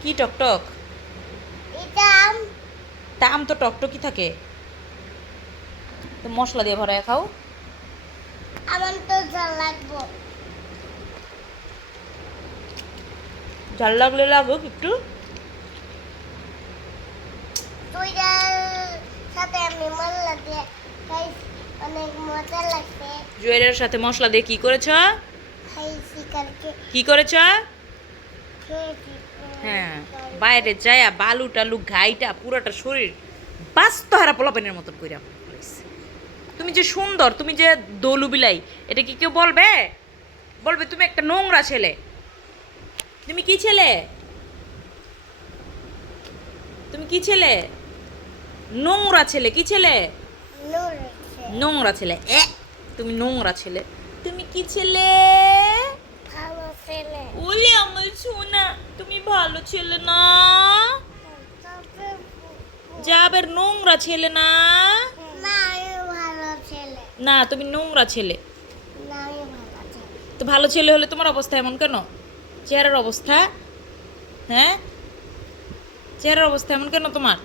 কি টকটক? এটা আম। তা আম তো টকটকই থাকে। তো মশলা দিয়ে ভরায় খাও। আমার তো ঝাল লাগবো। ঝাল লাগলে লাগুক একটু। দুইটার সাথে আমি মশলা দিয়ে খাইছি, অনেক মজা লাগছে। জুয়েলের সাথে মশলা দিয়ে কি করেছ? খাইছি কালকে, কি করেছ? খেয়েছি। হ্যাঁ, কালকে। বাইরে যায়া বালু টালু ঘাইটা পুরাটা শরীর বাস্তহারা পোলাপানের মতন কইরা ফেলাইছে। তুমি যে সুন্দর, তুমি যে দোলু বিলাই, এটা কি কেউ বলবে? বলবে তুমি একটা নোংরা ছেলে। তুমি কি ছেলে? তুমি কি ছেলে? নোংরা ছেলে। কি ছেলে? নুন হচ্ছে নোংরা ছেলে। তুমি নোংরা ছেলে। তুমি কি ছেলে? ভালো ছেলে। ওলে আমার সোনা, তুমি ভালো ছেলে না। তবে যাবের নোংরা ছেলে না। না, আমি ভালো ছেলে। না, তুমি নোংরা ছেলে। না, আমি ভালো ছেলে। তো ভালো ছেলে হলে তোমার অবস্থা এমন কেন? চেহারার অবস্থা, হ্যাঁ, চেহারার অবস্থা এমন কেন তোমার?